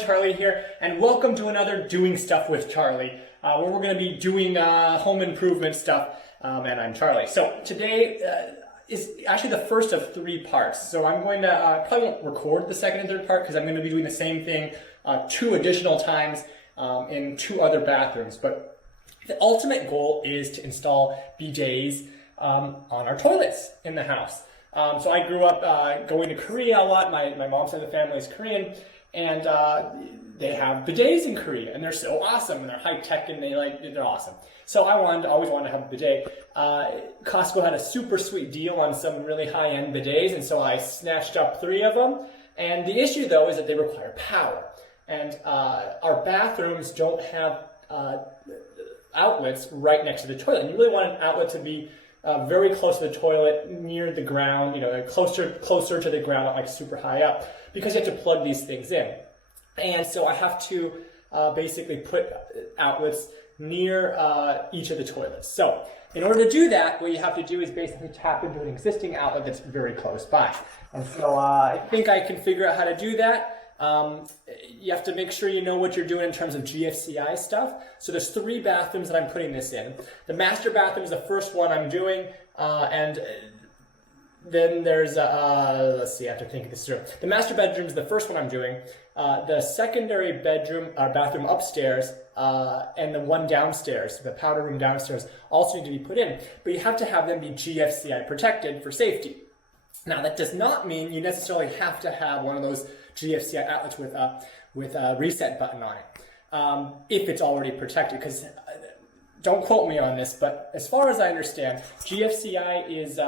Charlie here, and welcome to another Doing Stuff with Charlie, where we're going to be doing home improvement stuff, and I'm Charlie. So today is actually the first of 3 parts, so I'm going to, probably won't record the second and third part because I'm going to be doing the same thing 2 additional times in 2 other bathrooms, but the ultimate goal is to install bidets on our toilets in the house. So I grew up going to Korea a lot. My mom's side of the family is Korean, and they have bidets in Korea, and they're so awesome, and they're high tech, and they're awesome. So I always wanted to have a bidet. Costco had a super sweet deal on some really high end bidets, and so I snatched up 3 of them. And the issue though is that they require power, and our bathrooms don't have outlets right next to the toilet. And you really want an outlet to be very close to the toilet, near the ground, closer to the ground, not like super high up, because you have to plug these things in. And so I have to basically put outlets near each of the toilets. So in order to do that, what you have to do is basically tap into an existing outlet that's very close by. And so I think I can figure out how to do that. You have to make sure you know what you're doing in terms of GFCI stuff. So there's 3 bathrooms that I'm putting this in. The master bathroom is the first one I'm doing, and then there's, let's see, I have to think this through. The master bedroom is the first one I'm doing. The secondary bathroom upstairs, and the one downstairs, the powder room downstairs, also need to be put in. But you have to have them be GFCI protected for safety. Now, that does not mean you necessarily have to have one of those GFCI outlets with a reset button on it, if it's already protected, because don't quote me on this, but as far as I understand, GFCI is,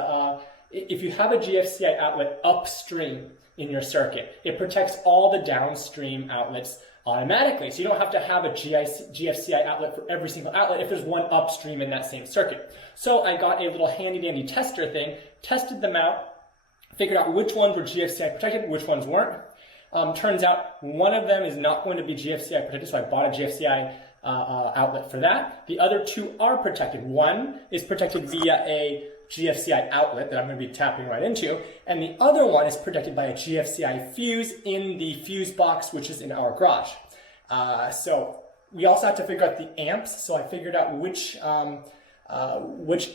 if you have a GFCI outlet upstream in your circuit, it protects all the downstream outlets automatically. So you don't have to have a GFCI outlet for every single outlet if there's one upstream in that same circuit. So I got a little handy dandy tester thing, tested them out, figured out which ones were GFCI protected, which ones weren't. Turns out one of them is not going to be GFCI protected, so I bought a GFCI outlet for that. The other 2 are protected. One is protected via a GFCI outlet that I'm going to be tapping right into, and the other one is protected by a GFCI fuse in the fuse box, which is in our garage. So we also have to figure out the amps, so I figured out which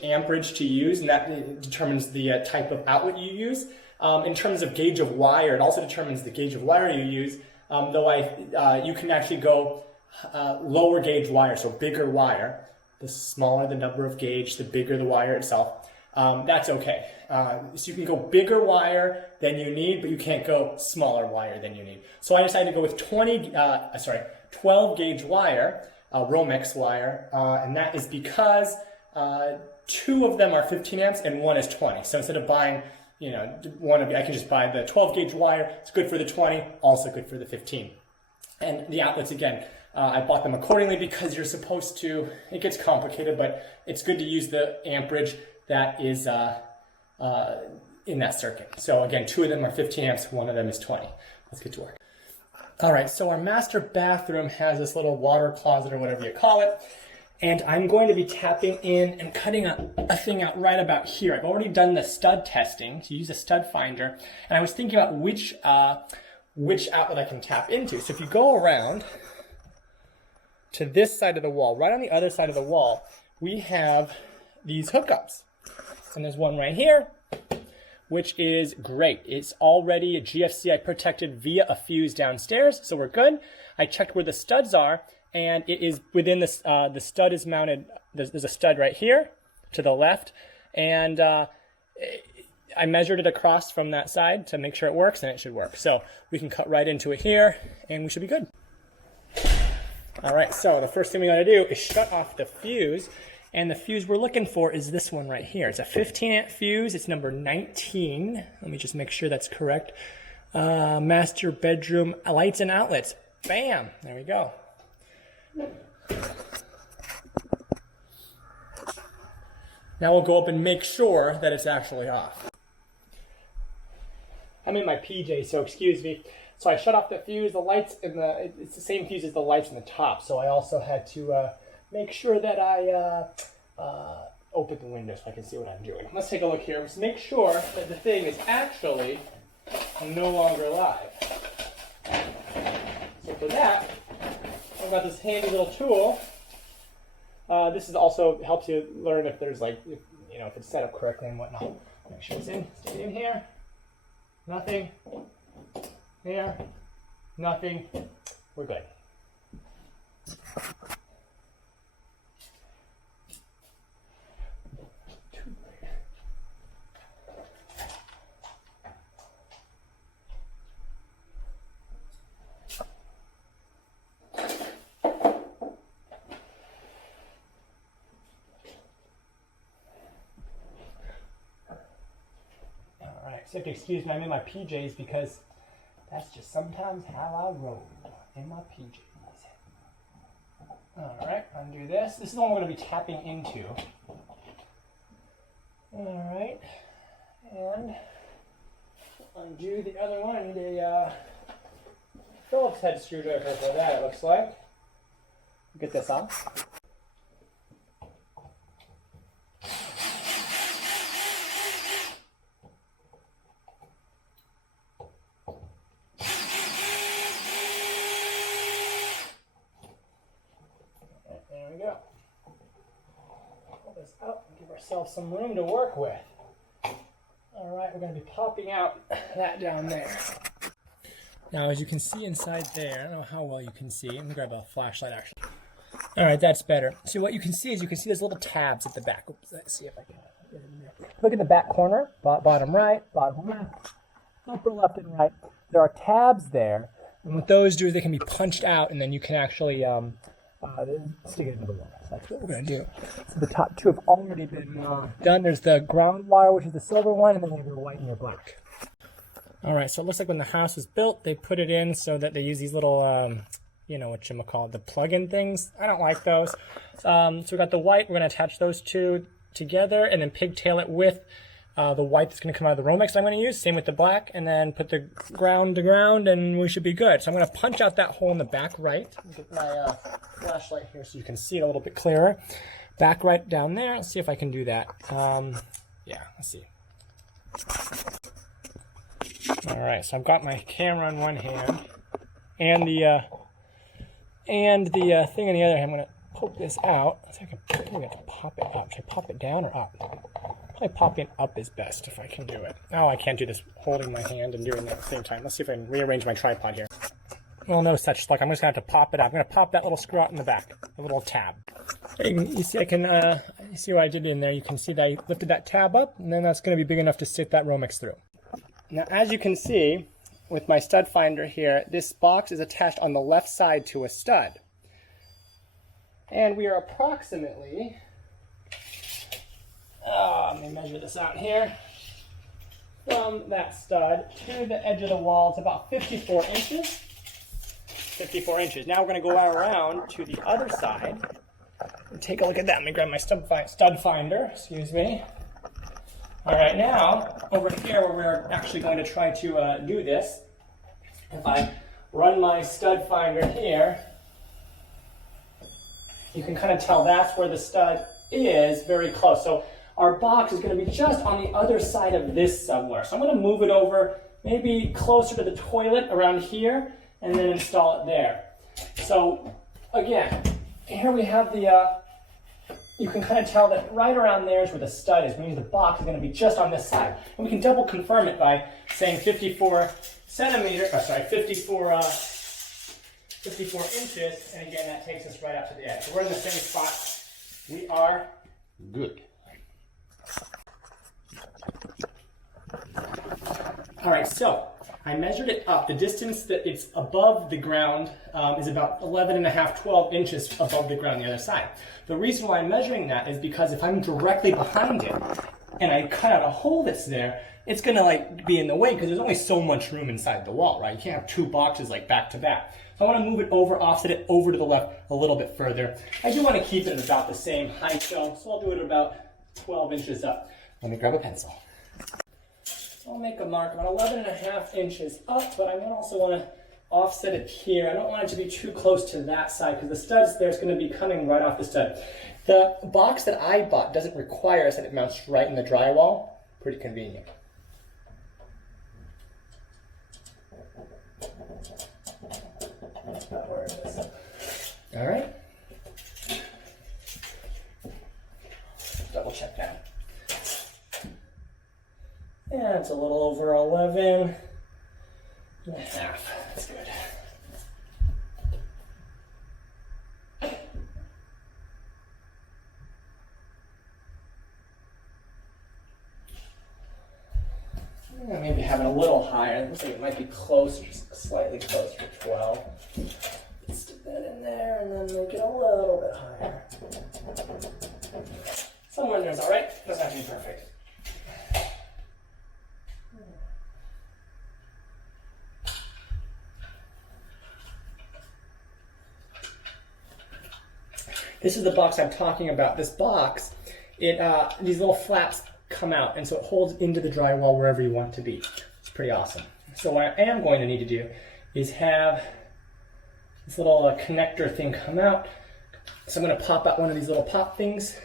amperage to use, and that determines the type of outlet you use. In terms of gauge of wire, it also determines the gauge of wire you use, though you can actually go lower gauge wire, so bigger wire. The smaller the number of gauge, the bigger the wire itself. That's okay. So you can go bigger wire than you need, but you can't go smaller wire than you need. So I decided to go with 12 gauge wire, Romex wire, and that is because 2 of them are 15 amps and 1 is 20. So instead of buying, I can just buy the 12 gauge wire. It's good for the 20, also good for the 15. And the outlets, again, I bought them accordingly because you're supposed to, it gets complicated, but it's good to use the amperage that is in that circuit. So again, 2 of them are 15 amps, 1 of them is 20. Let's get to work. All right, so our master bathroom has this little water closet or whatever you call it. And I'm going to be tapping in and cutting a thing out right about here. I've already done the stud testing, so use a stud finder. And I was thinking about which outlet I can tap into. So if you go around to this side of the wall, right on the other side of the wall, we have these hookups. And there's one right here, which is great. It's already GFCI protected via a fuse downstairs, so we're good. I checked where the studs are, and it is within the stud is mounted. There's a stud right here to the left, and I measured it across from that side to make sure it works, and it should work. So we can cut right into it here, and we should be good. All right, so the first thing we got to do is shut off the fuse, and the fuse we're looking for is this one right here. It's a 15 amp fuse. It's number 19. Let me just make sure that's correct. Master bedroom lights and outlets. Bam! There we go. Now we'll go up and make sure that it's actually off. I'm in my PJs, so excuse me. So I shut off the fuse, the lights, it's the same fuse as the lights in the top. So I also had to make sure that I open the window so I can see what I'm doing. Let's take a look here. Let's make sure that the thing is actually no longer live. So for for that, I've got this handy little tool. This is also helps you learn if there's like, if it's set up correctly and whatnot. Make sure it's in. Stay in here. Nothing. Here. Nothing. We're good. So you have to excuse me, I'm in my PJs because that's just sometimes how I roll, in my PJs. Alright, undo this. This is the one we're going to be tapping into. Alright, and undo the other one. I need a Phillips head screwdriver for that, it looks like. Get this off. Ourselves some room to work with. All right, we're going to be popping out that down there. Now, as you can see inside there, I don't know how well you can see. Let me grab a flashlight, actually. All right, that's better. So what you can see is there's little tabs at the back. Oops, let's see if I can get in there. Look at the back corner, bottom right, bottom left, upper left, and right. There are tabs there, and what those do is they can be punched out, and then you can actually stick it into the wall. So that's what we're going to do. So the top two have already been done. There's the ground wire, which is the silver one, and then you have your white and your black. All right, so it looks like when the house was built, they put it in so that they use these little, whatchamacallit, the plug-in things. I don't like those. So we got the white. We're going to attach those two together and then pigtail it with the white that's going to come out of the Romex I'm going to use. Same with the black, and then put the ground to ground, and we should be good. So I'm going to punch out that hole in the back right. Get my flashlight here so you can see it a little bit clearer. Back right down there. Let's see if I can do that. Yeah, let's see. All right, so I've got my camera in one hand, and the thing in the other hand. I'm going to poke this out. I think I have to pop it out. Should I pop it down or up? Probably popping up is best if I can do it. Oh, I can't do this holding my hand and doing that at the same time. Let's see if I can rearrange my tripod here. Well, no such luck. I'm just going to have to pop it out. I'm going to pop that little screw out in the back, the little tab. You see, you see what I did in there. You can see that I lifted that tab up, and then that's going to be big enough to sit that Romex through. Now, as you can see, with my stud finder here, this box is attached on the left side to a stud. And we are approximately, let me measure this out here, from that stud to the edge of the wall. It's about 54 inches. 54 inches. Now we're going to go around to the other side and take a look at that. Let me grab my stud finder, excuse me. All right, now, over here where we're actually going to try to do this, if I run my stud finder here, you can kind of tell that's where the stud is, very close. So our box is going to be just on the other side of this somewhere. So I'm going to move it over maybe closer to the toilet around here and then install it there. So again, here we have the, you can kind of tell that right around there is where the stud is, meaning the box is going to be just on this side. And we can double confirm it by saying 54 inches, and again, that takes us right up to the edge. So we're in the same spot. We are good. All right, so I measured it up. The distance that it's above the ground is about 12 inches above the ground on the other side. The reason why I'm measuring that is because if I'm directly behind it and I cut out a hole that's there, it's gonna like be in the way because there's only so much room inside the wall, right? You can't have two boxes like back to back. So I want to move it over, offset it over to the left a little bit further. I do want to keep it at about the same height though, so I'll do it about 12 inches up. Let me grab a pencil. So I'll make a mark about 11.5 inches up, but I also want to offset it here. I don't want it to be too close to that side because the stud's there is going to be coming right off the stud. The box that I bought doesn't require us that it mounts right in the drywall. Pretty convenient. All right. Double check that. Yeah, it's a little over 11 and a half. That's good. Yeah, maybe have it a little higher. It looks like it might be closer, just slightly closer to 12. Stick that in there and then make it a little bit higher. Somewhere in there's all right. Doesn't have to be perfect. This is the box I'm talking about. This box, these little flaps come out, and so it holds into the drywall wherever you want it to be. It's pretty awesome. So what I am going to need to do is have this little connector thing come out. So I'm going to pop out one of these little pop things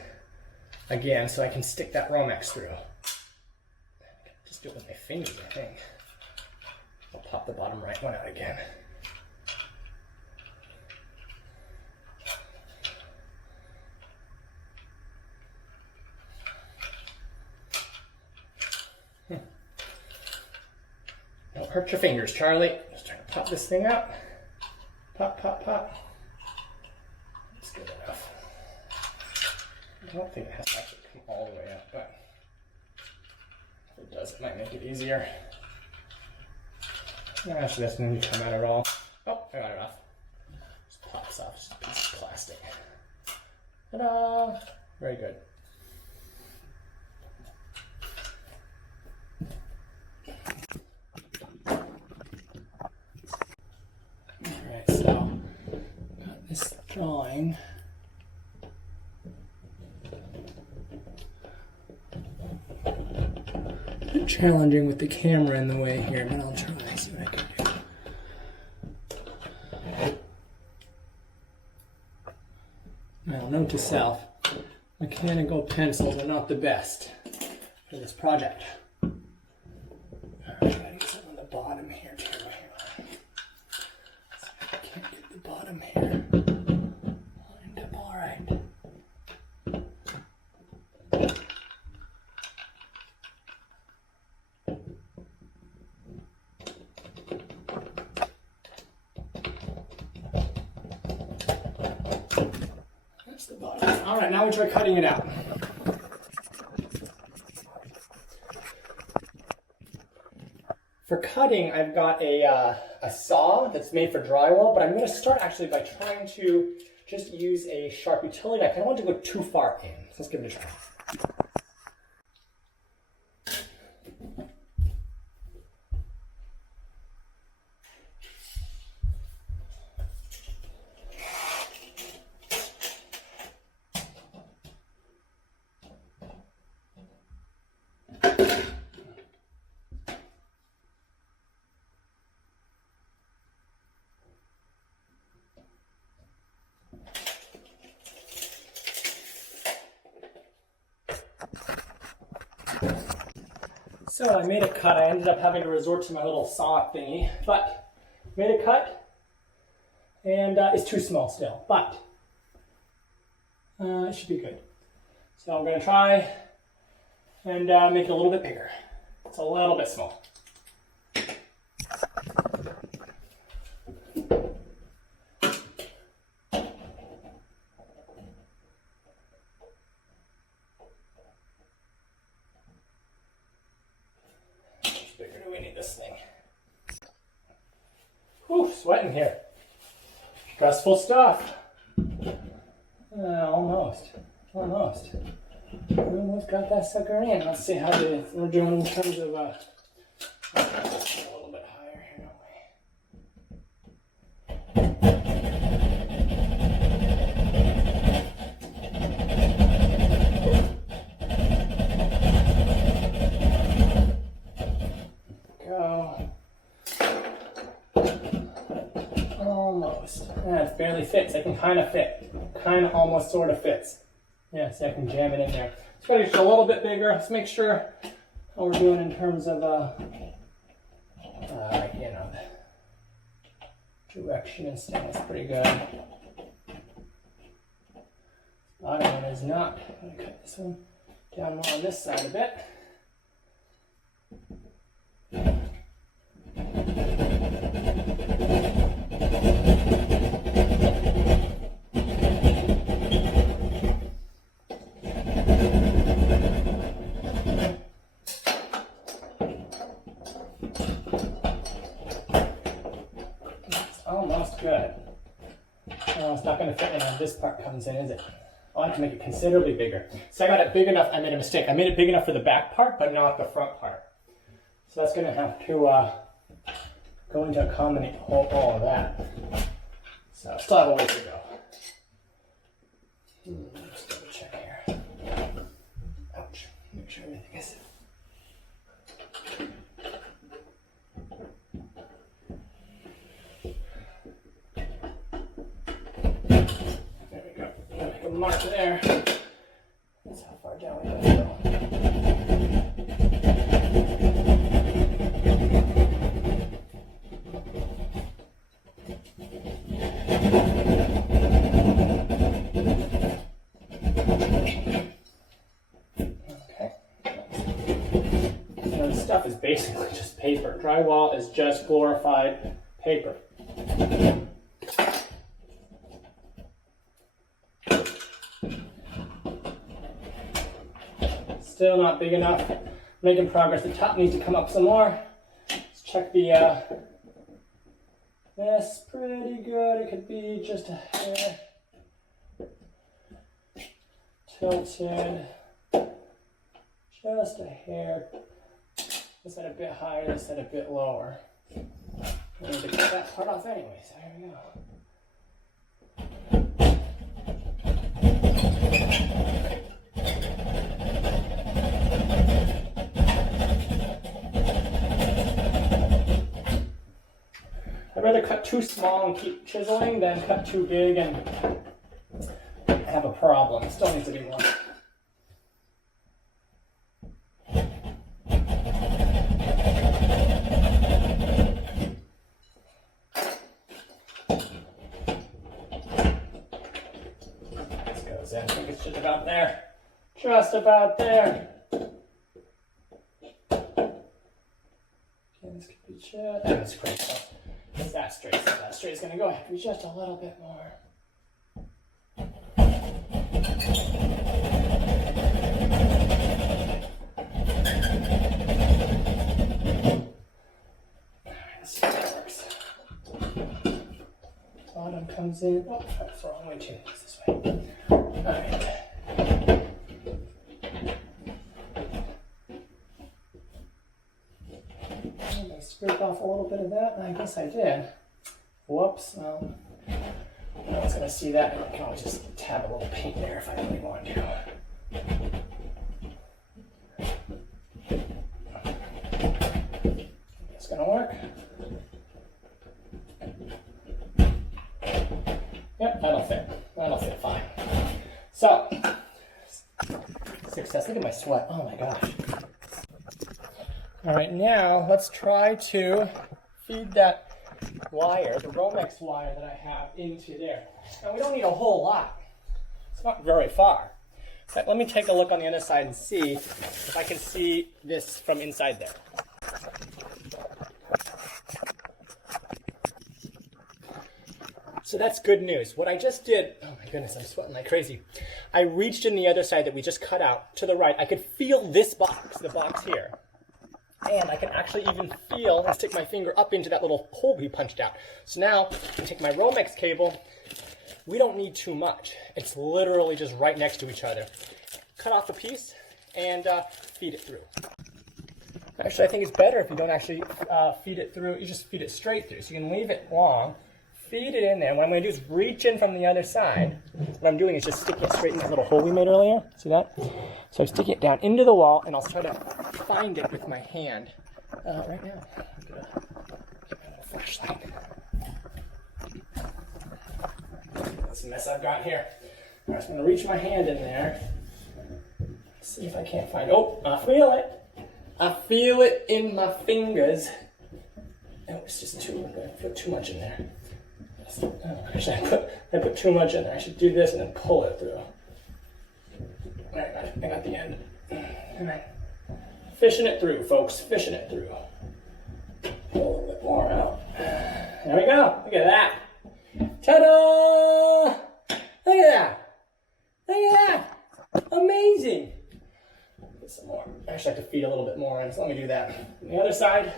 again, so I can stick that Romex through. Just do it with my fingers, I think. I'll pop the bottom right one out again. Don't hurt your fingers, Charlie. Just trying to pop this thing out. Pop, pop, pop. That's good enough. I don't think it has to actually come all the way up, but if it does, it might make it easier. No, actually, that's going to come out at all. Oh, I got it off. Just pops off, just a piece of plastic. Ta-da! Very good. Alright, so got this drawing. Challenging with the camera in the way here, but I'll try, see what I can do. Now, note to self, mechanical pencils are not the best for this project. Alright, I gotta get some on the bottom here too. I can't get the bottom here lined up alright. All right, now we try cutting it out. For cutting, I've got a saw that's made for drywall, but I'm going to start actually by trying to just use a sharp utility knife. I don't want to go too far in, so let's give it a try. So I made a cut. I ended up having to resort to my little saw thingy, but made a cut, and it's too small still, but it should be good. So I'm going to try and make it a little bit bigger. It's a little bit small. Whew, sweating here. Stressful stuff. Almost got that sucker in. Let's see how we're doing in terms of a little bit higher here, don't we? Go. Almost. Yeah, it barely fits. It can kind of fit. Kind of almost sort of fits. Yeah, so I can jam it in there. It's got to get a little bit bigger. Let's make sure how we're doing in terms of, direction and stuff. That's pretty good. Bottom one is not. I'm going to cut this one down more on this side a bit. Almost good. Oh, it's not going to fit when this part comes in, is it? I have to make it considerably bigger. So I got it big enough, I made a mistake. I made it big enough for the back part, but not the front part. So that's going to have to go into accommodate all of that. So I still have a ways to go. Just double check here. Ouch. Make sure everything is. Mark there. That's how far down we gotta go. Okay. So this stuff is basically just paper. Drywall is just glorified paper. Still not big enough. Making progress. The top needs to come up some more. Let's check the. That's pretty good. It could be just a hair tilted. Just a hair. This side a bit higher. This side a bit lower. I need to cut that part off anyway. So there we go. I'd rather cut too small and keep chiseling than cut too big and have a problem. It still needs to be more. This goes in. I think it's just about there. Just about there. Okay, this could be just. That's great stuff. It's that straight, so that straight is going to go have to be just a little bit more. Let's see if that works. Bottom comes in. Oh, that's the wrong way too. It's this way. Alright. I scraped off a little bit of that. I guess I did. Whoops. No one's going to see that. I can always just tab a little paint there if I really want to. It's going to work. Yep, that'll fit. That'll fit fine. So, success. Look at my sweat. Oh my gosh. All right, now let's try to feed that wire, the Romex wire that I have, into there. Now we don't need a whole lot. It's not very far. But let me take a look on the other side and see if I can see this from inside there. So that's good news. What I just did, oh my goodness, I'm sweating like crazy. I reached in the other side that we just cut out to the right. I could feel this box, the box here. And I can actually even feel and stick my finger up into that little hole we punched out. So now I can take my Romex cable. We don't need too much. It's literally just right next to each other. Cut off a piece and feed it through. Actually, I think it's better if you don't actually feed it through. You just feed it straight through. So you can leave it long, feed it in there. What I'm going to do is reach in from the other side. What I'm doing is just sticking it straight in that little hole we made earlier. See that? So I'm sticking it down into the wall, and I'll try to find it with my hand right now. I'm going to get my little flashlight. That's the mess I've got here. I'm just going to reach my hand in there. See if I can't find it. Oh, I feel it. I feel it in my fingers. Oh, it's just I put too much in there. Oh, actually, I put too much in there. I should do this and then pull it through. side. I got the end. And then fishing it through, folks. Fishing it through. Pull a little bit more out. There we go. Look at that. Ta-da! Look at that. Look at that. Amazing. Get some more. Actually, I have to feed a little bit more in, so let me do that. On the other side,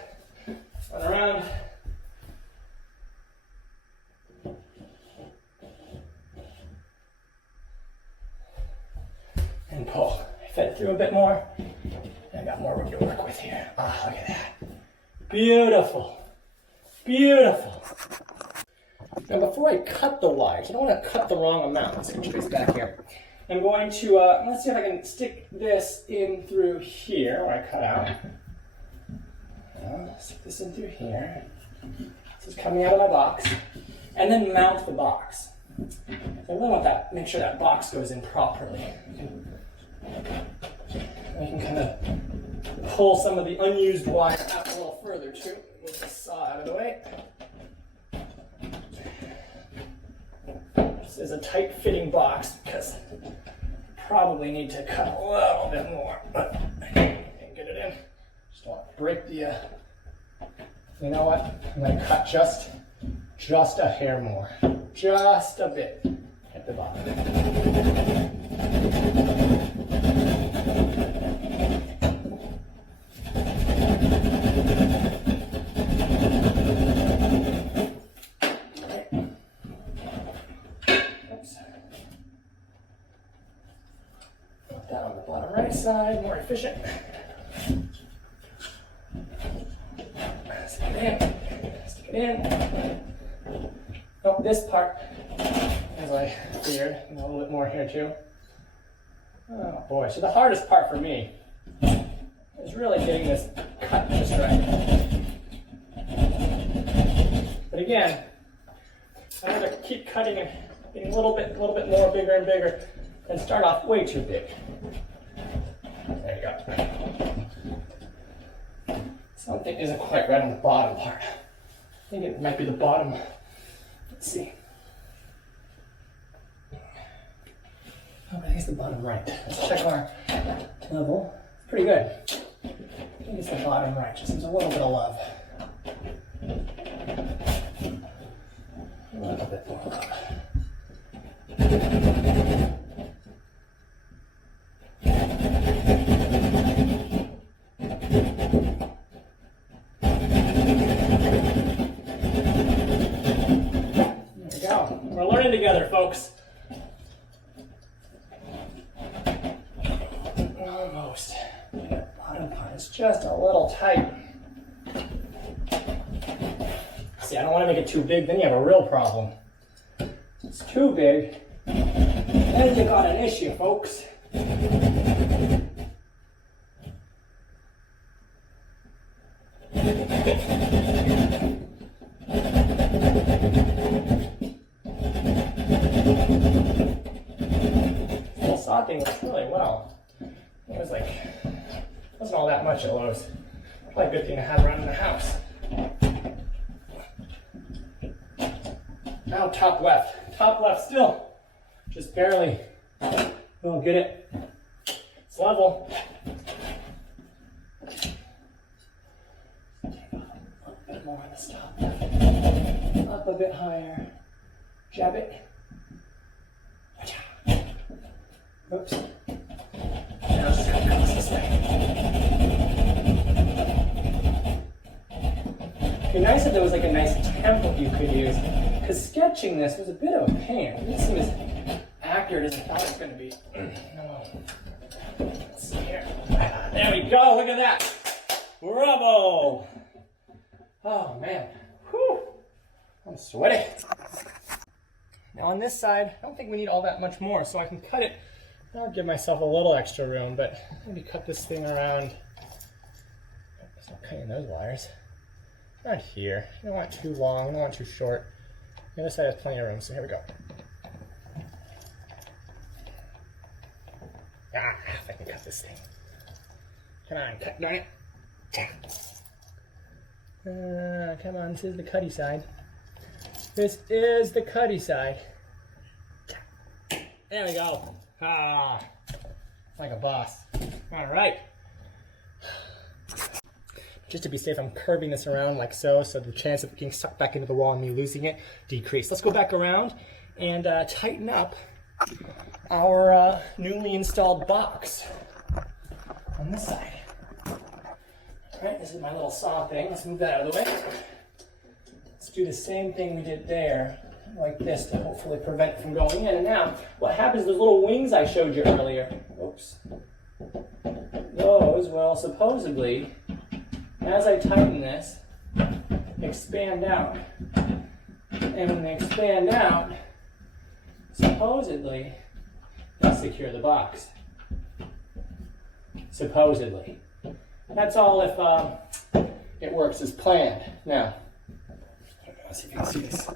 run around. And pull. I fed through a bit more. And I got more room to work with here. Ah, look at that. Beautiful. Beautiful. Now before I cut the wires, I don't want to cut the wrong amount. Let's switch this back here. I'm going to, let's see if I can stick this in through here, where I cut out. Stick this in through here. This is coming out of my box. And then mount the box. So I really want that, make sure that box goes in properly. I can kind of pull some of the unused wire out a little further too. Move the saw out of the way. This is a tight fitting box because I probably need to cut a little bit more, but I can get it in. Just don't want to break the, you know what? I'm going to cut just a hair more. Just a bit at the bottom. Side, more efficient. Stick it in. Stick it in. Oh, this part, as I feared, a little bit more here too. Oh boy, so the hardest part for me is really getting this cut just right. But again, I have to keep cutting and getting a little bit more, bigger and bigger, and start off way too big. There you go. Something isn't quite right on the bottom part. I think it might be the bottom. Let's see. Oh, I think it's the bottom right. Let's check our level. Pretty good. I think it's the bottom right. Just needs a little bit of love. A little bit more love. Together, folks. Almost. The bottom part is just a little tight. See, I don't want to make it too big, then you have a real problem. It's too big, then you got an issue, folks. Thing works really well. It was like, wasn't all that much at Lowe's. Probably a good thing to have around in the house. Now top left. Top left still. Just barely. We'll get it. It's level. A bit more on the top left. Up a bit higher. Jab it. Oops. Now it's just going to come this way. It'd be nice if there was like a nice template you could use, because sketching this was a bit of a pain. It didn't seem as accurate as I thought it was going to be. Let's see here. There we go. Look at that. Bravo. Oh man. Whew. I'm sweaty. Now on this side, I don't think we need all that much more, so I can cut it. I'll give myself a little extra room, but maybe cut this thing around. Stop cutting those wires. Not here. You don't want too long, you don't want too short. The other side has plenty of room, so here we go. Ah, if I can cut this thing. Come on, cut, darn it. Come on, this is the cutty side. This is the cutty side. There we go. Ah, like a boss. All right. Just to be safe, I'm curving this around like so, so the chance of it getting sucked back into the wall and me losing it decrease. Let's go back around and tighten up our newly installed box on this side. All right, this is my little saw thing. Let's move that out of the way. Let's do the same thing we did there, like this, to hopefully prevent it from going in. And now, what happens, those little wings I showed you earlier, oops, those will supposedly, as I tighten this, expand out. And when they expand out, supposedly, they'll secure the box. Supposedly. That's all if it works as planned. Now, let's see if you can see this.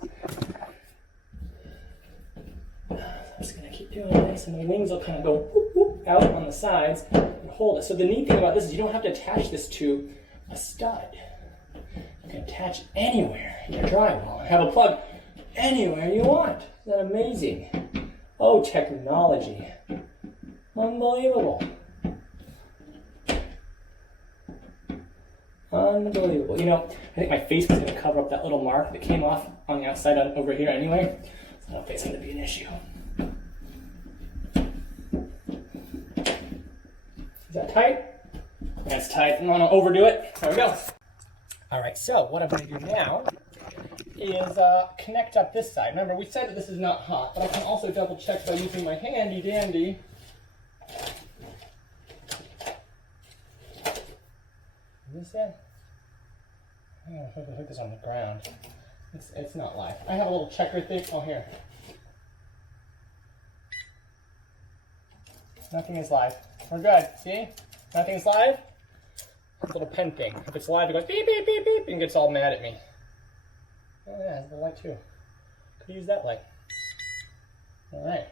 I'm just going to keep doing this, and the wings will kind of go whoop, whoop, out on the sides and hold it. So the neat thing about this is you don't have to attach this to a stud. You can attach anywhere in your drywall and have a plug anywhere you want. Isn't that amazing? Oh, technology. Unbelievable. Unbelievable. You know, I think my face was going to cover up that little mark that came off on the outside over here anyway. So I don't think it's going to be an issue. Is that tight? That's tight. I don't want to overdo it. There we go. All right, so what I'm going to do now is connect up this side. Remember, we said that this is not hot, but I can also double check by using my handy dandy. Is this it? I'm going to hook this on the ground. It's not live. I have a little checker thing. Oh, here. Nothing is live. We're good. See? Nothing is live. It's a little pen thing. If it's live, it goes beep, beep, beep, beep, and gets all mad at me. Oh, yeah, it has the light too. Could use that light. All right.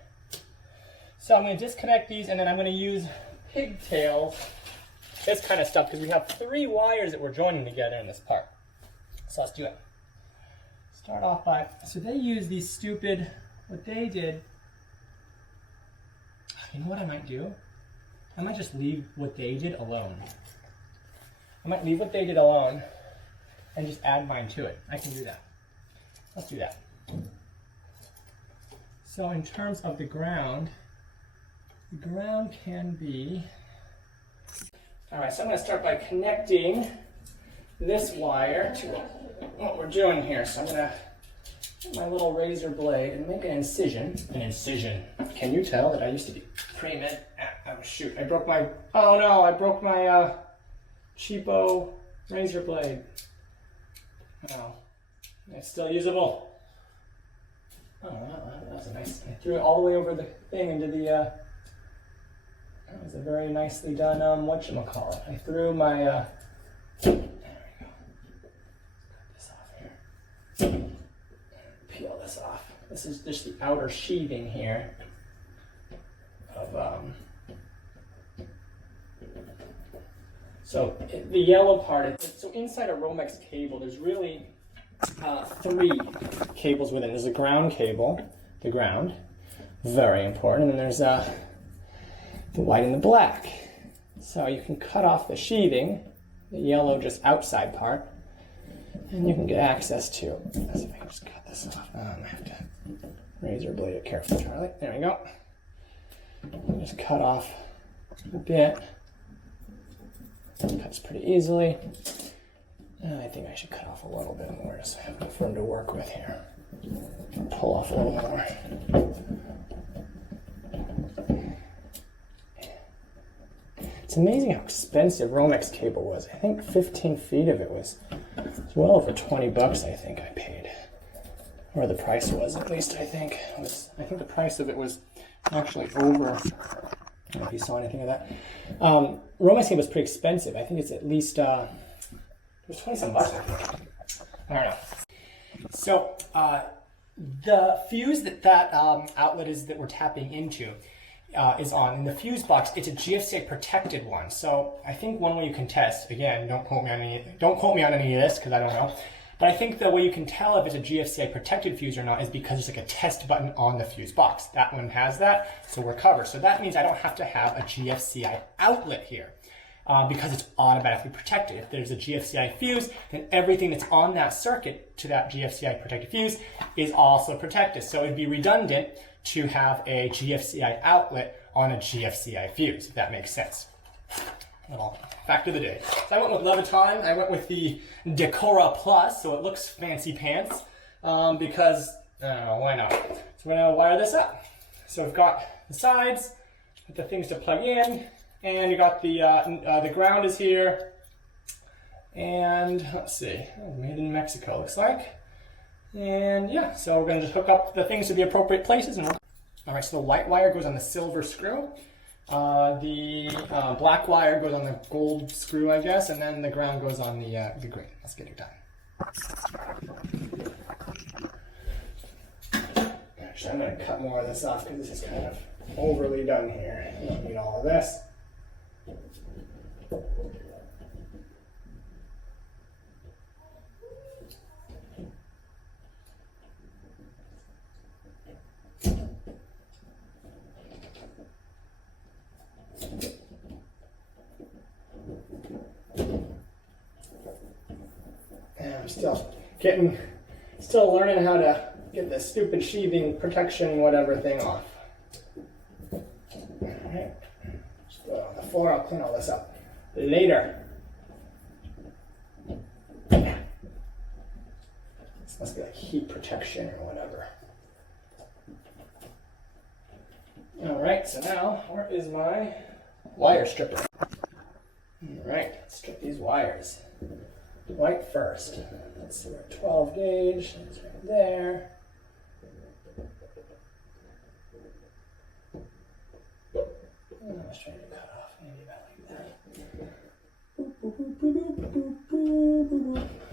So I'm going to disconnect these, and then I'm going to use pigtails, this kind of stuff, because we have 3 wires that we're joining together in this part. So let's do it. Start off by, so they use these stupid, what they did, you know what I might do? I might just leave what they did alone. I might leave what they did alone and just add mine to it. I can do that. Let's do that. So in terms of the ground can be, all right, so I'm going to start by connecting this wire to what we're doing here. So I'm going to get my little razor blade and make an incision. An incision. Can you tell that I used to be pre-med? Oh shoot, I broke my, oh no, I broke my cheapo razor blade. Oh, it's still usable. Oh, that was a nice, I threw it all the way over the thing into the, that was a very nicely done, whatchamacallit. I threw my, there we go. Cut this off here. Peel this off. This is just the outer sheathing here of, so the yellow part, so inside a Romex cable, there's really 3 cables within. There's a ground cable, the ground, very important, and then there's the white and the black. So you can cut off the sheathing, the yellow just outside part, and you can get access to, let's see if I can just cut this off. I have to razor blade it carefully, Charlie. There we go. Just cut off a bit. Cuts pretty easily. I think I should cut off a little bit more, just have enough room to work with here. Pull off a little more. It's amazing how expensive Romex cable was. I think 15 feet of it was well over 20 bucks, I think I paid. Or the price was, at least I think. I think the price of it was actually over, I don't know if you saw anything of that. Romex cable was pretty expensive. I think it's at least, it was 20-some bucks, I think. I don't know. So, the fuse that outlet is that we're tapping into is on. In the fuse box, it's a GFCI-protected one. So, I think one way you can test, again, don't quote me on any of this because I don't know. But I think the way you can tell if it's a GFCI protected fuse or not is because there's like a test button on the fuse box. That one has that, so we're covered. So that means I don't have to have a GFCI outlet here because it's automatically protected. If there's a GFCI fuse, then everything that's on that circuit to that GFCI protected fuse is also protected. So it'd be redundant to have a GFCI outlet on a GFCI fuse, if that makes sense. Little fact of the day. So I went with Leviton. I went with the Decora Plus, so it looks fancy pants because, I don't know, why not? So we're going to wire this up. So we've got the sides, with the things to plug in, and you got the ground is here, and let's see, made in Mexico looks like. And yeah, so we're going to just hook up the things to the appropriate places. And all right, so the white wire goes on the silver screw. The black wire goes on the gold screw, I guess, and then the ground goes on the green. Let's get it done. Actually, I'm going to cut more of this off because this is kind of overly done here. You don't need all of this. I'm still learning how to get this stupid sheathing protection whatever thing off. Alright, on the floor, I'll clean all this up later. This must be like heat protection or whatever. Alright, so now, where is my wire stripper? Alright, let's strip these wires. White first. Let's see, we're at 12 gauge. It's right there. I was trying to cut off maybe about like that.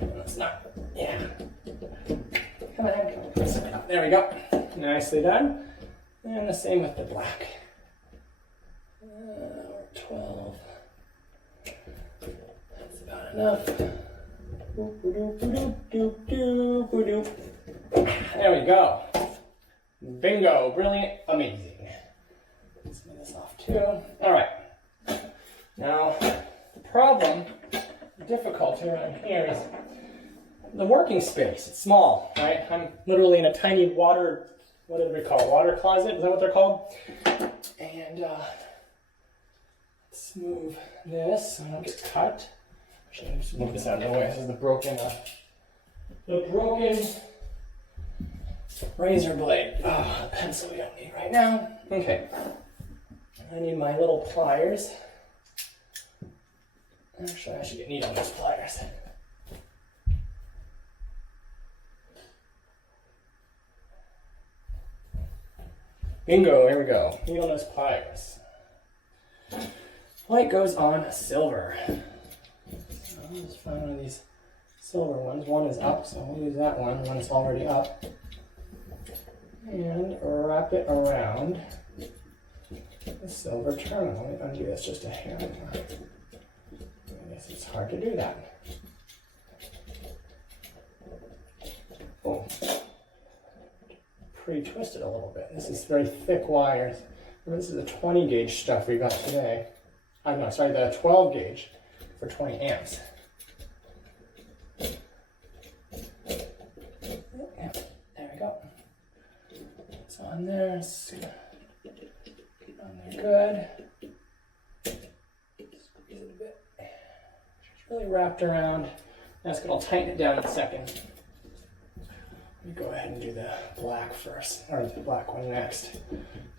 No, it's not. Yeah. Come on. There we go. Nicely done. And the same with the black. We're at 12. That's about enough. There we go. Bingo. Brilliant. Amazing. Let's move this off too. Alright. Now, the problem, the difficulty around here is the working space. It's small, right? I'm literally in a tiny water, what do they call it? Water closet? Is that what they're called? And let's move this so I don't get cut. Actually, just move this out of the way. This is the broken razor blade. Oh, the pencil we don't need right now. Okay. I need my little pliers. Actually, I should get neat on those pliers. Bingo, here we go. Neat on those pliers. Light goes on silver. I'll just find one of these silver ones. One is up, so we'll use that one. One's already up. And wrap it around the silver terminal. Let me undo this just a hair more. I guess it's hard to do that. Oh. Pre-twisted a little bit. This is very thick wires. This is the 20 gauge stuff we got today. No, sorry, the 12 gauge for 20 amps. There we go. It's on there. It's on there good. Squeeze it a bit. It's really wrapped around. That's good. I'll tighten it down in a second. Let me go ahead and do the black first, or the black one next.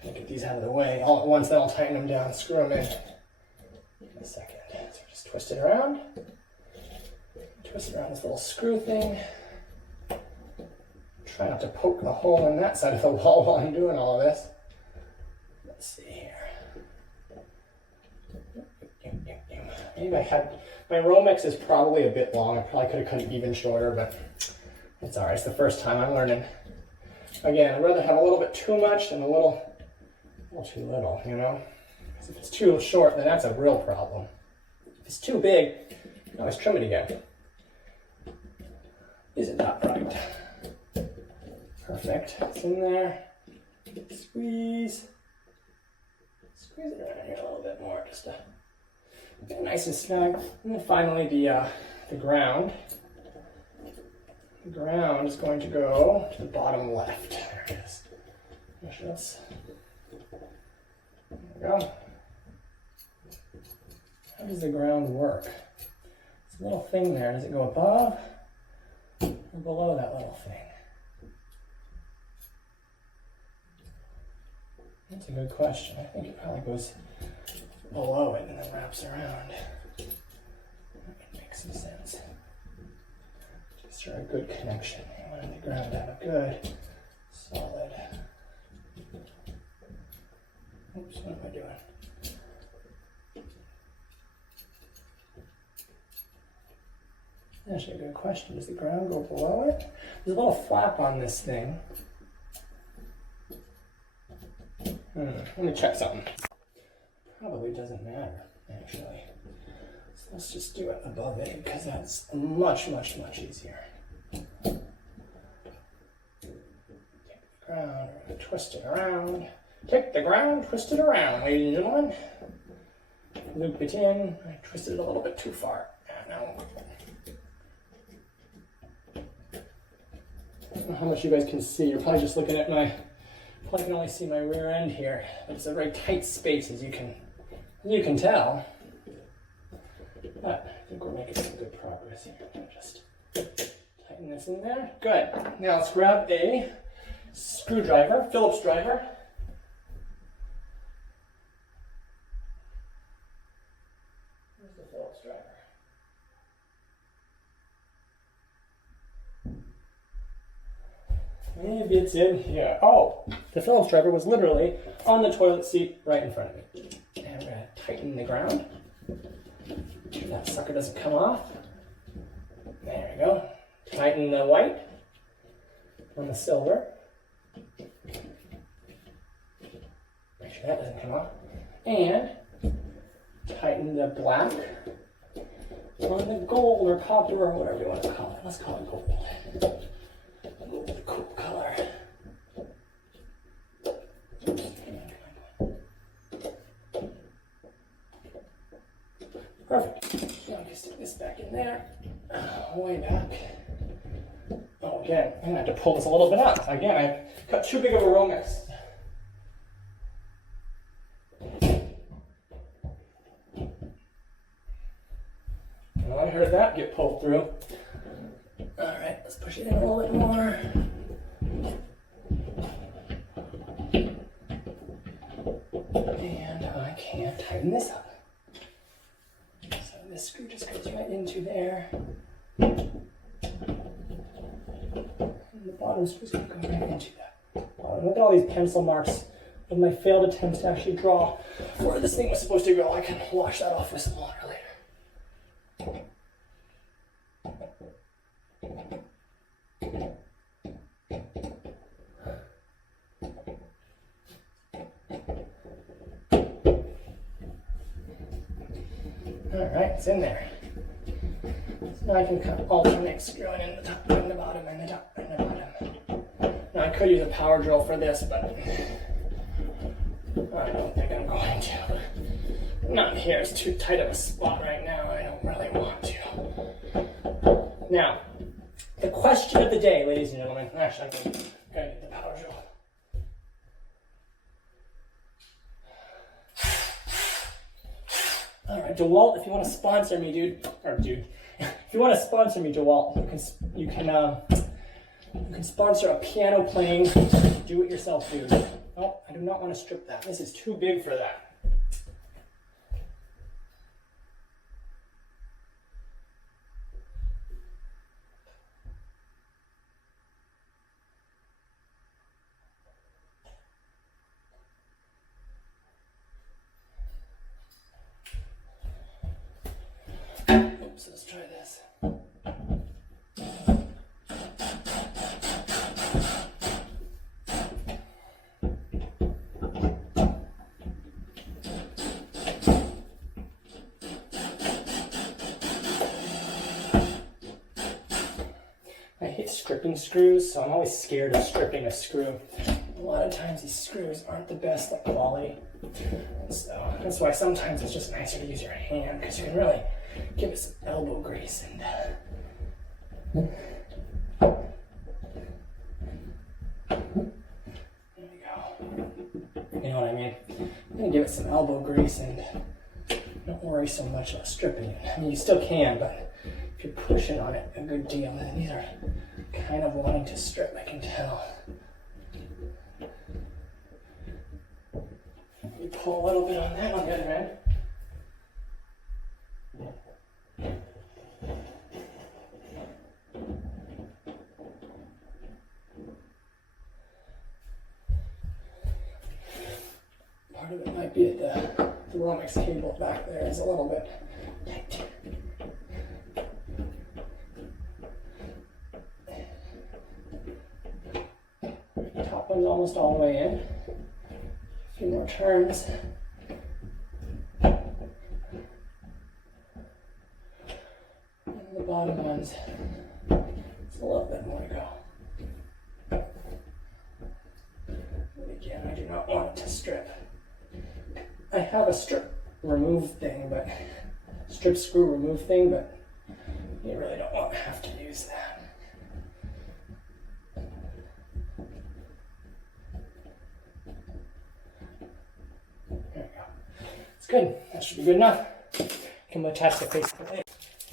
Get these out of the way all at once, then I'll tighten them down, screw them in a second. So just twist it around. Twist around this little screw thing. Try not to poke the hole in that side of the wall while I'm doing all of this. Let's see here. Maybe I had, my Romex is probably a bit long. I probably could have cut it even shorter, but it's alright. It's the first time I'm learning. Again, I'd rather have a little bit too much than a little too little, you know? Because if it's too short, then that's a real problem. If it's too big, you can always trim it again. Is it not right? Perfect. It's in there. Squeeze. Squeeze it around here a little bit more, just to get nice and snug. And then finally the ground. The ground is going to go to the bottom left. There it is. Push this. There we go. How does the ground work? This little thing there, does it go above or below that little thing? That's a good question. I think it probably goes below it and then wraps around. That makes some sense. Just for a good connection. You want the ground to have a good, solid. Oops, what am I doing? Actually, a good question. Does the ground go below it? There's a little flap on this thing. Let me check something. Probably doesn't matter, actually. So let's just do it above it because that's much, much, much easier. Take the ground, twist it around. Take the ground, twist it around, ladies and gentlemen. Loop it in. I twisted it a little bit too far. Now, I don't know how much you guys can see. You're probably just looking at my, probably can only see my rear end here. But it's a very tight space, as you can tell. But I think we're making some good progress here. Just tighten this in there. Good. Now let's grab a screwdriver, Phillips driver. Where's the Phillips driver? Maybe it's in here. Oh, the Phillips driver was literally on the toilet seat right in front of me. And we're going to tighten the ground. Make sure that sucker doesn't come off. There we go. Tighten the white on the silver. Make sure that doesn't come off. And tighten the black on the gold or copper or whatever you want to call it. Let's call it gold. Gold, cool color. Perfect. Now I can stick this back in there. Way back. Oh, again, I'm going to have to pull this a little bit up. Again, I cut too big of a row mix. Well, I heard that get pulled through. Alright, let's push it in a little bit more. And I can tighten this up. So this screw just goes right into there. And the bottom screw's going to go right into that. Look at all these pencil marks of my failed attempts to actually draw where this thing was supposed to go. I can wash that off with some water later. Alright, it's in there. So now I can alternate screwing in the top and the bottom and the top and the bottom. Now I could use a power drill for this, but I don't think I'm going to. Not here, it's too tight of a spot right now. I don't really want to. Now, the question of the day, ladies and gentlemen. Actually, I gotta get the power drill. Alright, DeWalt, if you want to sponsor me, if you want to sponsor me, DeWalt, you can sponsor a piano playing do-it-yourself dude. Oh, I do not want to strip that. This is too big for that. Oops, let's try this. stripping screws, so I'm always scared of stripping a screw. A lot of times these screws aren't the best quality. So that's why sometimes it's just nicer to use your hand, because you can really give it some elbow grease and there we go. You know what I mean? I'm gonna give it some elbow grease and don't worry so much about stripping it. I mean, you still can, but if you're pushing on it a good deal, then these are kind of wanting to strip, I can tell. You pull a little bit on that on the other end. Part of it might be at the Romex cable back there is a little bit tight. Top one's almost all the way in. A few more turns. And the bottom ones, it's a little bit more to go. But again, I do not want it to strip. I have a strip remove thing, but strip screw remove thing, but you really don't want to have to use that. There we go. It's good. That should be good enough. Can attach the face plate.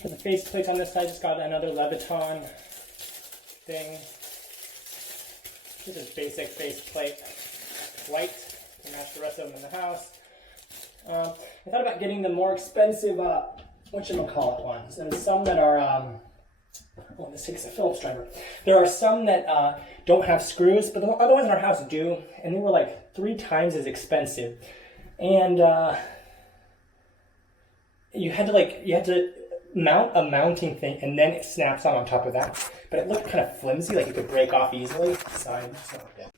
For the face plate on this side, just got another Leviton thing. This is basic face plate, white, to match the rest of them in the house. I thought about getting the more expensive, whatchamacallit ones. There's some that are, well, this takes a Phillips driver. There are some that don't have screws, but the other ones in our house do, and they were like 3 times as expensive. And you had to mount a mounting thing, and then it snaps on top of that. But it looked kind of flimsy, like it could break off easily. So I just like that.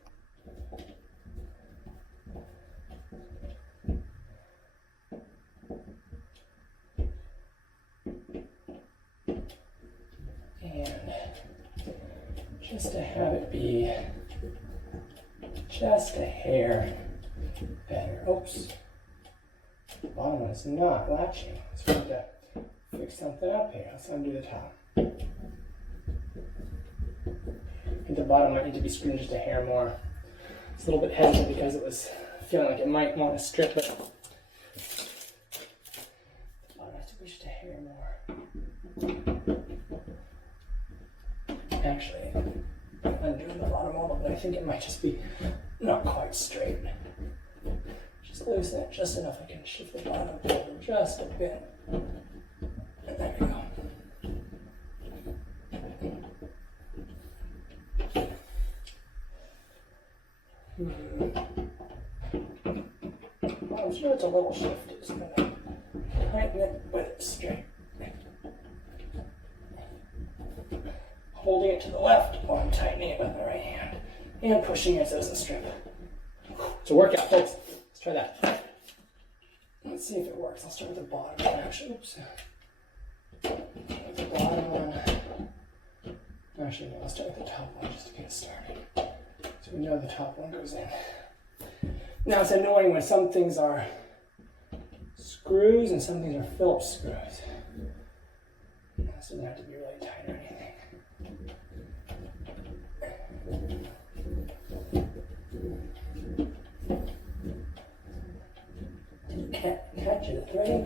Just to have it be just a hair better. Oops. The bottom one is not latching. So we have to fix something up here. Let's undo the top. I think the bottom might need to be screwed just a hair more. It's a little bit hesitant because it was feeling like it might want to strip it. The bottom has to be just a hair more. Actually, undoing the bottom all, but I think it might just be not quite straight. Just loosen it just enough. I can shift the bottom over just a bit. And there we go. I'm sure it's a little shifted, so I'm going to tighten it with it straight. Holding it to the left while I'm tightening it with the right hand and pushing it so it doesn't strip. It's a workout, folks. Let's try that. Let's see if it works. I'll start with the bottom one, actually. Oops. The bottom one. Actually, no, I'll start with the top one just to get it started. So we know the top one goes in. Now it's annoying when some things are screws and some things are Phillips screws. This doesn't have to be really tight or anything. Catch it, right?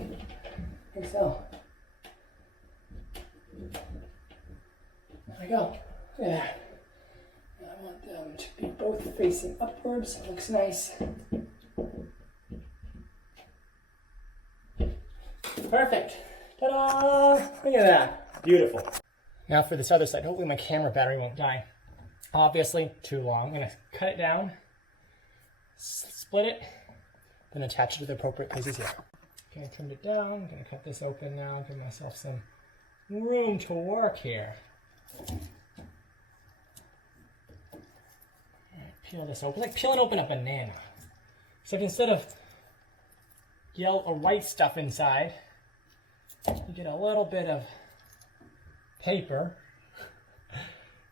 I think so. There we go. Yeah. I want them to be both facing upwards. It looks nice. Perfect. Ta-da! Look at that. Beautiful. Now for this other side, hopefully my camera battery won't die. Obviously, too long. I'm going to cut it down, split it, then attach it to the appropriate places here. Okay, I trimmed it down. I'm going to cut this open now, give myself some room to work here. Alright, peel this open. It's like peeling open a banana. Except instead of yellow or white stuff inside, you get a little bit of paper.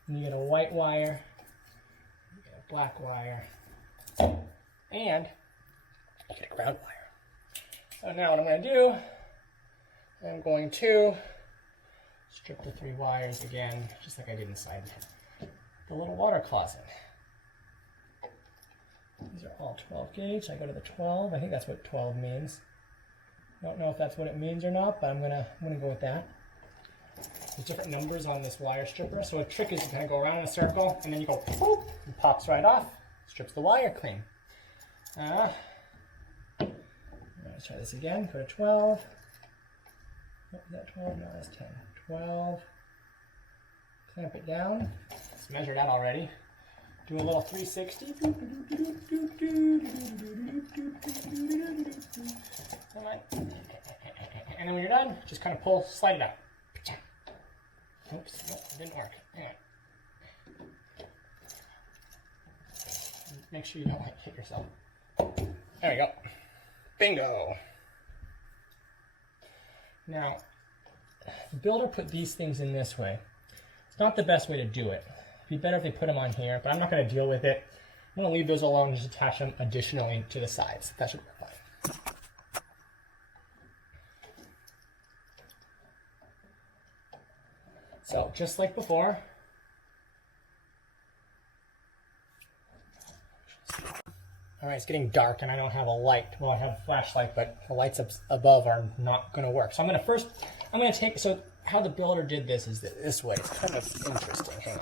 and you get a white wire, you get a black wire, and you get a ground wire. So now what I'm going to do, I'm going to strip the 3 wires again, just like I did inside the little water closet. These are all 12 gauge. I go to the 12. I think that's what 12 means. Don't know if that's what it means or not, but I'm gonna go with that. There's different numbers on this wire stripper. So a trick is to kind of go around in a circle, and then you go, boop, it pops right off, strips the wire clean. Let's try this again. Go to 12. Oh, is that 12? No, that's 10. 12. Clamp it down. Let's measure that already. Do a little 360. And then when you're done, just kind of pull, slide it out. Oops, nope, it didn't work. Make sure you don't hit yourself. There we go. Bingo. Now, the builder put these things in this way. It's not the best way to do it. It'd be better if they put them on here, but I'm not going to deal with it. I'm going to leave those alone and just attach them additionally to the sides. That should work fine. So, just like before, all right, it's getting dark and I don't have a light. Well, I have a flashlight, but the lights up above are not going to work. So I'm going to take, so how the builder did this is this way. It's kind of interesting. Hang on.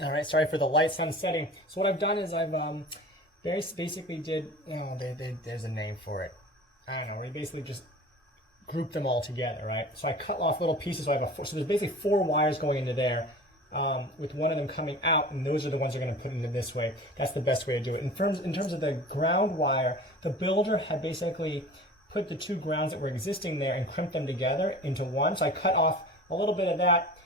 All right, sorry for the light sun setting. So what I've done is I've very basically did, there's a name for it. I don't know, we basically just grouped them all together, right? So I cut off little pieces, so I have so there's basically 4 wires going into there, with one of them coming out, and those are the ones I'm going to put into this way. That's the best way to do it. In terms of the ground wire, the builder had basically put the 2 grounds that were existing there and crimped them together into one. So I cut off a little bit of that,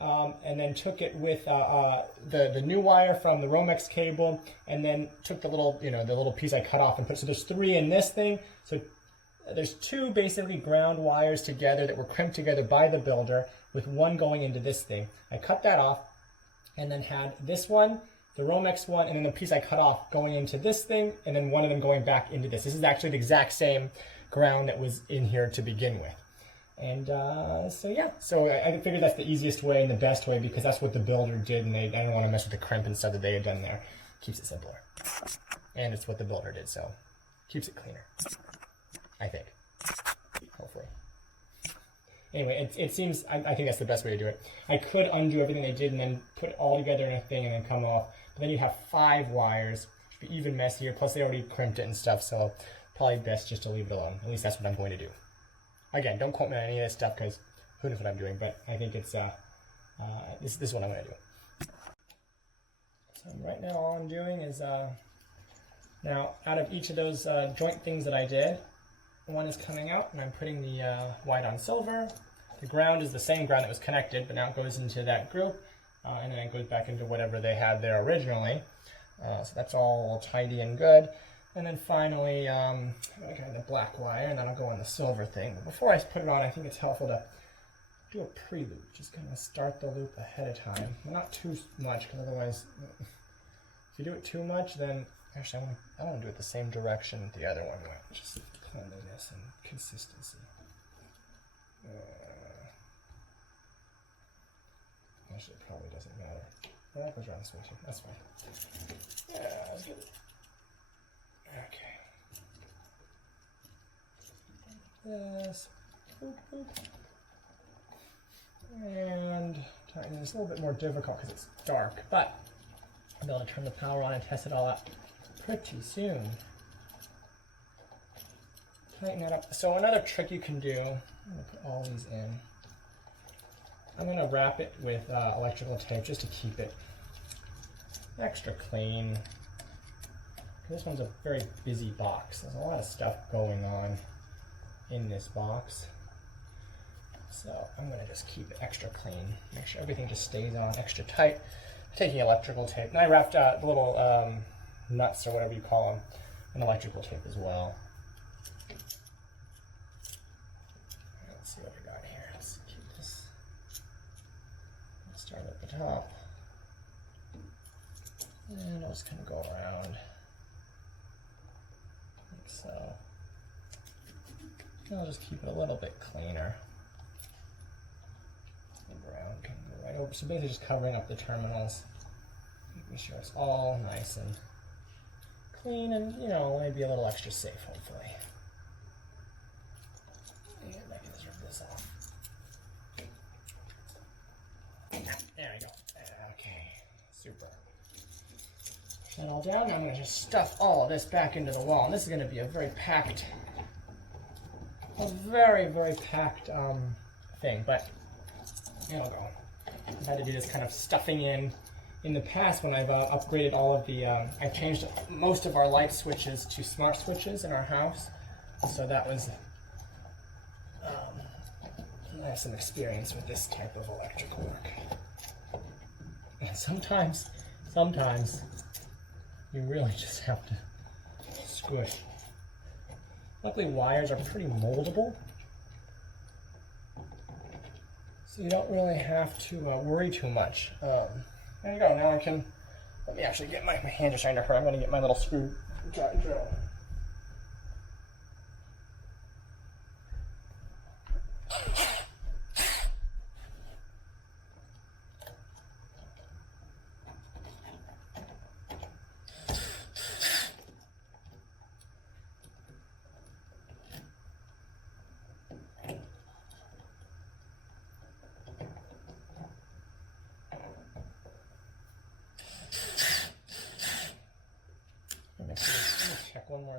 and then took it with the new wire from the Romex cable, and then took the little piece I cut off and put. So there's 3 in this thing. So there's 2 basically ground wires together that were crimped together by the builder, with one going into this thing. I cut that off, and then had this one, the Romex one, and then the piece I cut off going into this thing, and then one of them going back into this. This is actually the exact same ground that was in here to begin with. And so yeah, so I figured that's the easiest way and the best way, because that's what the builder did, and I didn't want to mess with the crimp and stuff that they had done there. Keeps it simpler. And it's what the builder did, so keeps it cleaner, I think, hopefully. Anyway, it seems, I think that's the best way to do it. I could undo everything they did and then put it all together in a thing and then come off, but then you have 5 wires, which would be even messier, plus they already crimped it and stuff, so probably best just to leave it alone. At least that's what I'm going to do. Again, don't quote me on any of this stuff, because who knows what I'm doing, but I think it's, this is what I'm going to do. So right now all I'm doing is, now out of each of those joint things that I did, one is coming out, and I'm putting the white on silver. The ground is the same ground that was connected, but now it goes into that group, and then it goes back into whatever they had there originally. So that's all tidy and good. And then finally, I got the black wire, and that'll go on the silver thing. But before I put it on, I think it's helpful to do a pre-loop. Just kind of start the loop ahead of time. Well, not too much, because otherwise, if you do it too much, then actually I want to do it the same direction that the other one went. Just cleanliness and consistency. Actually, it probably doesn't matter. That goes around this way too. That's fine. Yeah, that's good. Okay. This. Boop, boop. And tighten this a little bit more difficult because it's dark, but I'll be able to turn the power on and test it all out pretty soon. Tighten that up. So another trick you can do, I'm going to put all these in. I'm going to wrap it with electrical tape just to keep it extra clean. This one's a very busy box. There's a lot of stuff going on in this box. So I'm going to just keep it extra clean. Make sure everything just stays on extra tight. I'm taking electrical tape. And I wrapped the little nuts or whatever you call them in electrical tape as well. Let's see what we got here. Let's keep this. Let's start at the top. And I'll just kind of go around. So I'll just keep it a little bit cleaner. The ground can go right over. So basically just covering up the terminals, making sure it's all nice and clean and, you know, maybe a little extra safe, hopefully. And I can just rip this off. There we go. Okay, super. That all down. Now I'm going to just stuff all of this back into the wall. And this is going to be a very packed, very packed thing, but it'll go. I've had to do this kind of stuffing in the past when I've upgraded all of the, I changed most of our light switches to smart switches in our house. So that was, I have some experience with this type of electrical work. And sometimes, you really just have to squish. Luckily, wires are pretty moldable, so you don't really have to worry too much. There you go. Now I can, let me actually get my hands are starting to hurt. I'm going to get my little screw drill.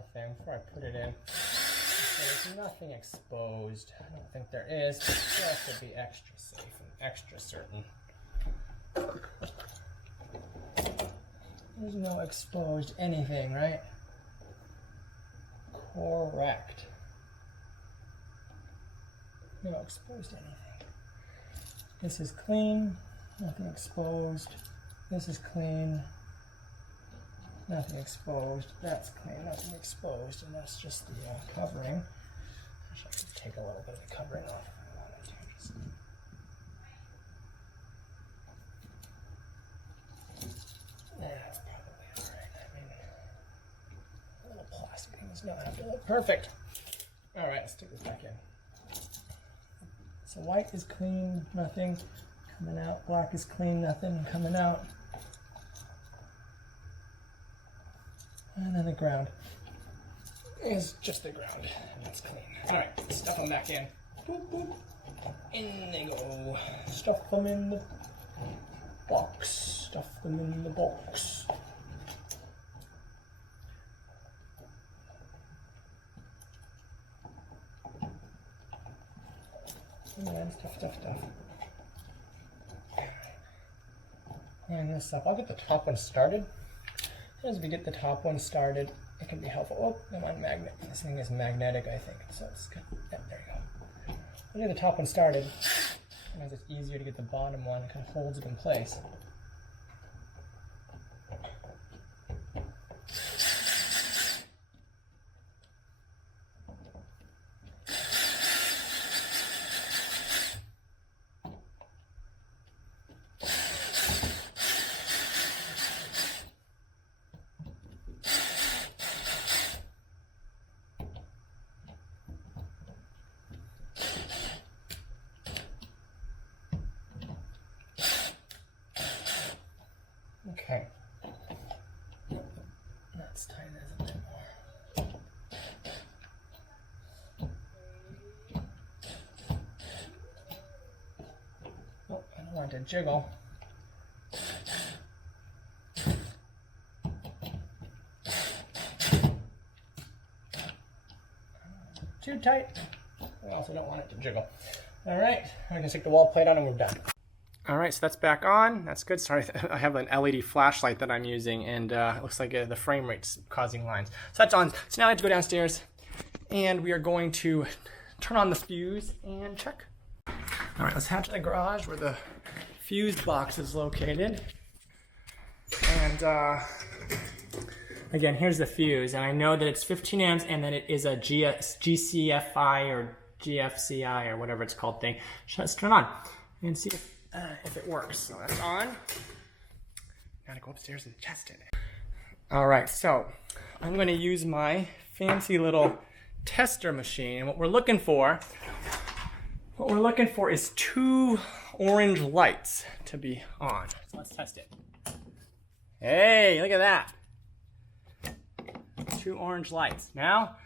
more thing before I put it in. So there's nothing exposed. I don't think there is, but just to be extra safe and extra certain. There's no exposed anything, right? Correct. No exposed anything. This is clean, nothing exposed. This is clean, nothing exposed. That's clean, nothing exposed. And that's just the covering. I should take a little bit of the covering off if I wanted to. Just... That's probably alright. I mean, a little plastic thing does not have to look perfect. Alright, let's stick this back in. So white is clean, nothing coming out. Black is clean, nothing coming out. And then the ground is just the ground, and that's clean. All right, stuff them back in. Boop, boop. In they go. Stuff them in the box. Stuff them in the box. And stuff. And this up. I'll get the top one started. As we get the top one started, it can be helpful. Oh, I'm on magnet. This thing is magnetic, I think. So it's good. Yeah, there you go. We'll get the top one started. Sometimes it's easier to get the bottom one. It kind of holds it in place. Okay. Let's tighten this a bit more. Oh, I don't want it to jiggle. Too tight. I also don't want it to jiggle. All right, I can stick the wall plate on and we're done. All right, so that's back on. That's good. Sorry, I have an LED flashlight that I'm using, and it looks like the frame rate's causing lines. So that's on. So now I have to go downstairs, and we are going to turn on the fuse and check. All right, let's head to the garage where the fuse box is located. And again, here's the fuse, and I know that it's 15 amps and that it is a GCFI or GFCI or whatever it's called thing. So let's turn it on and see if it works. So that's on. Now to go upstairs and test it. All right, so I'm going to use my fancy little tester machine, and what we're looking for is 2 orange lights to be on. So let's test it. Hey, look at that. 2 orange lights. Now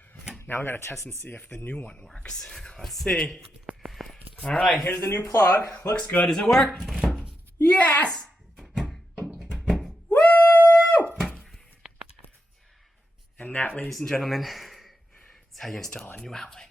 we gotta test and see if the new one works. Let's see. All right, here's the new plug. Looks good. Does it work? Yes! Woo! And that, ladies and gentlemen, is how you install a new outlet.